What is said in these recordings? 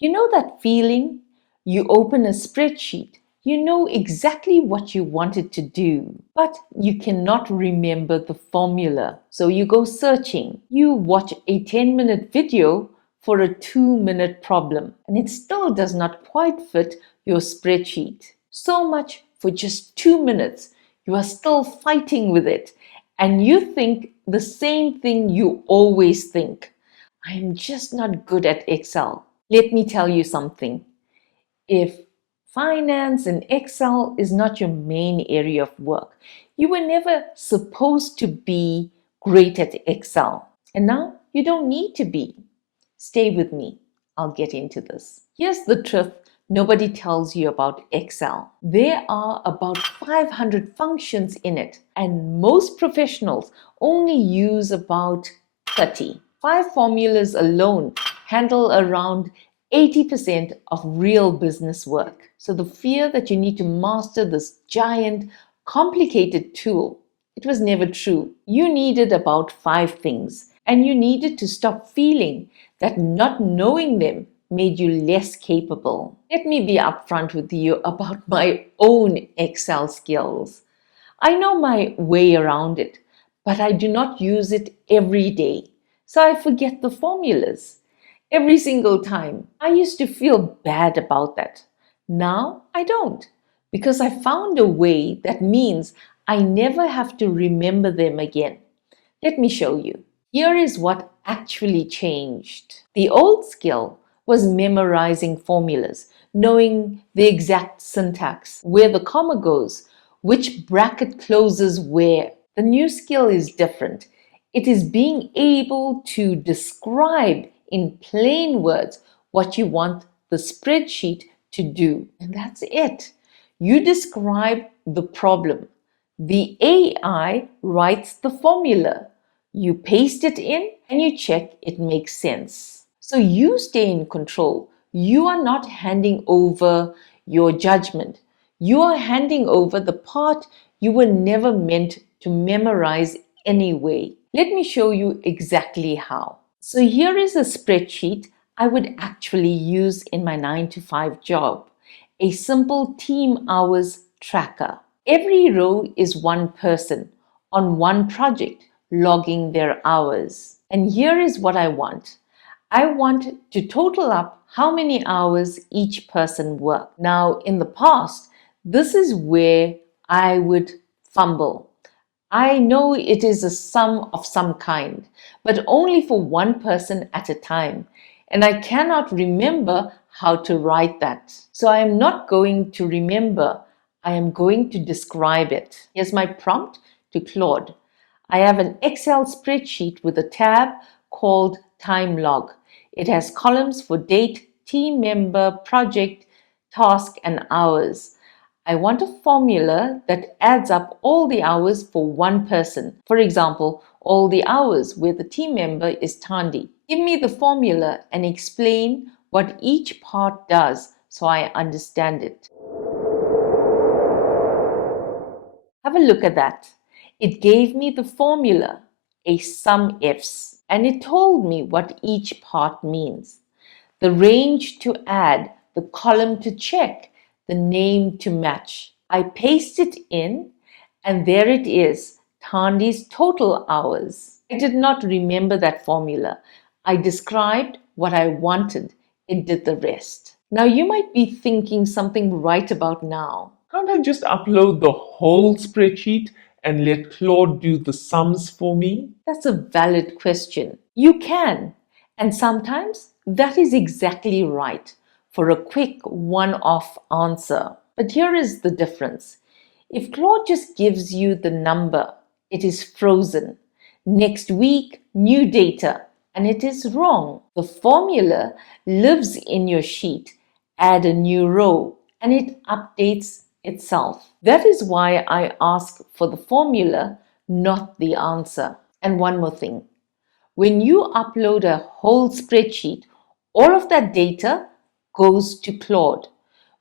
You know that feeling? You open a spreadsheet, you know exactly what you wanted to do, but you cannot remember the formula. So you go searching. You watch a 10-minute video for a 2-minute problem, and it still does not quite fit your spreadsheet. So much for just 2 minutes. You are still fighting with it, and you think the same thing you always think. I'm just not good at Excel. Let me tell you something. If finance and Excel is not your main area of work, you were never supposed to be great at Excel. And now you don't need to be. Stay with me. I'll get into this. Here's the truth nobody tells you about Excel. There are about 500 functions in it, and most professionals only use about 30. 5 formulas alone handle around 80% of real business work. So the fear that you need to master this giant, complicated tool, it was never true. You needed about 5 things, and you needed to stop feeling that not knowing them made you less capable. Let me be upfront with you about my own Excel skills. I know my way around it, but I do not use it every day, so I forget the formulas. Every single time. I used to feel bad about that. Now I don't, because I found a way that means I never have to remember them again. Let me show you. Here is what actually changed. The old skill was memorizing formulas, knowing the exact syntax, where the comma goes, which bracket closes where. The new skill is different. It is being able to describe in plain words what you want the spreadsheet to do. And that's it. You describe the problem. The AI writes the formula. You paste it in and you check it makes sense. So you stay in control. You are not handing over your judgment. You are handing over the part you were never meant to memorize anyway. Let me show you exactly how. So here is a spreadsheet I would actually use in my 9 to 5 job. A simple team hours tracker. Every row is one person on one project logging their hours. And here is what I want. I want to total up how many hours each person worked. Now, in the past, this is where I would fumble. I know it is a sum of some kind, but only for one person at a time. And I cannot remember how to write that. So I am not going to remember, I am going to describe it. Here's my prompt to Claude. I have an Excel spreadsheet with a tab called Time Log. It has columns for date, team member, project, task, and hours. I want a formula that adds up all the hours for one person. For example, all the hours where the team member is Tandy. Give me the formula and explain what each part does so I understand it. Have a look at that. It gave me the formula, a sum ifs, and it told me what each part means. The range to add, the column to check, the name to match. I paste it in, and there it is, Tandi's total hours. I did not remember that formula. I described what I wanted. It did the rest. Now you might be thinking something right about now. Can't I just upload the whole spreadsheet and let Claude do the sums for me? That's a valid question. You can, and sometimes that is exactly right for a quick one-off answer. But here is the difference. If Claude just gives you the number, it is frozen. Next week, new data, and it is wrong. The formula lives in your sheet. Add a new row, and it updates itself. That is why I ask for the formula, not the answer. And one more thing. When you upload a whole spreadsheet, all of that data goes to Claude.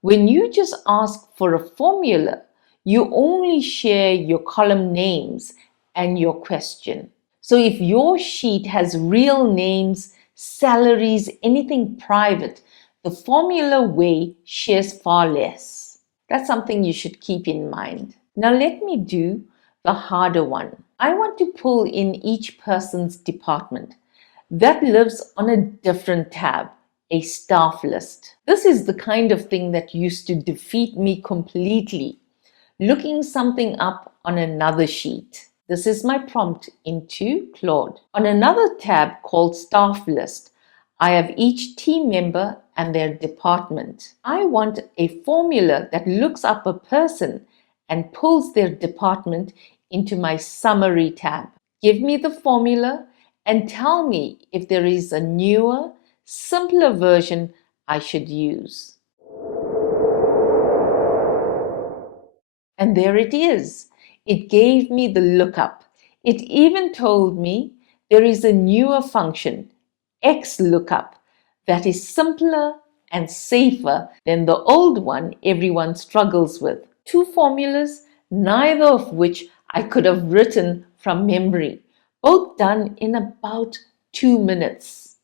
When you just ask for a formula, you only share your column names and your question. So if your sheet has real names, salaries, anything private, The formula way shares far less. That's something you should keep in mind. Now let me do the harder one. I want to pull in each person's department that lives on a different tab, a staff list. This is the kind of thing that used to defeat me completely, looking something up on another sheet. This is my prompt into Claude. On another tab called Staff List, I have each team member and their department. I want a formula that looks up a person and pulls their department into my Summary tab. Give me the formula and tell me if there is a newer, simpler version I should use. And there it is. It gave me the lookup. It even told me there is a newer function, XLOOKUP, that is simpler and safer than the old one everyone struggles with. Two formulas, neither of which I could have written from memory, both done in about 2 minutes.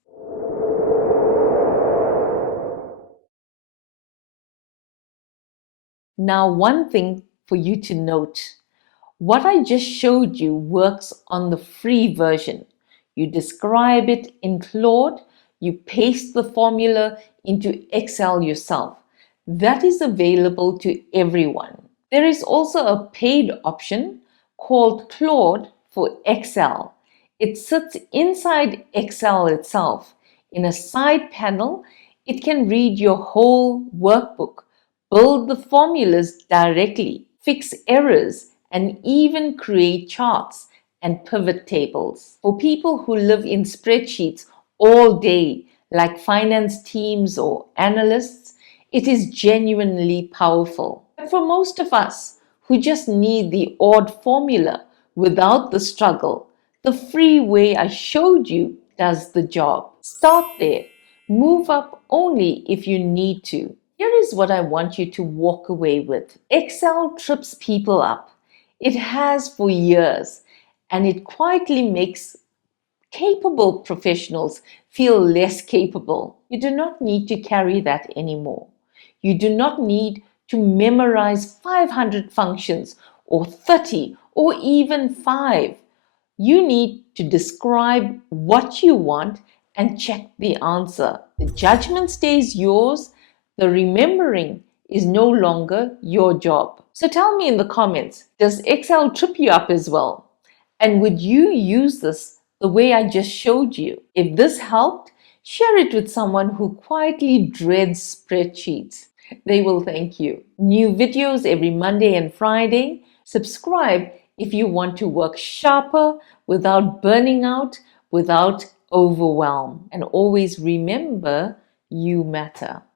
Now, one thing for you to note. What I just showed you works on the free version. You describe it in Claude, you paste the formula into Excel yourself. That is available to everyone. There is also a paid option called Claude for Excel. It sits inside Excel itself. In a side panel, it can read your whole workbook, build the formulas directly, fix errors, and even create charts and pivot tables. For people who live in spreadsheets all day, like finance teams or analysts, it is genuinely powerful. But for most of us who just need the odd formula without the struggle, the free way I showed you does the job. Start there. Move up only if you need to. Here is what I want you to walk away with. Excel trips people up. It has for years, and it quietly makes capable professionals feel less capable. You do not need to carry that anymore. You do not need to memorize 500 functions or 30 or even 5. You need to describe what you want and check the answer. The judgment stays yours. The remembering is no longer your job. So tell me in the comments, does Excel trip you up as well? And would you use this the way I just showed you? If this helped, share it with someone who quietly dreads spreadsheets. They will thank you. New videos every Monday and Friday. Subscribe if you want to work sharper without burning out, without overwhelm. And always remember, you matter.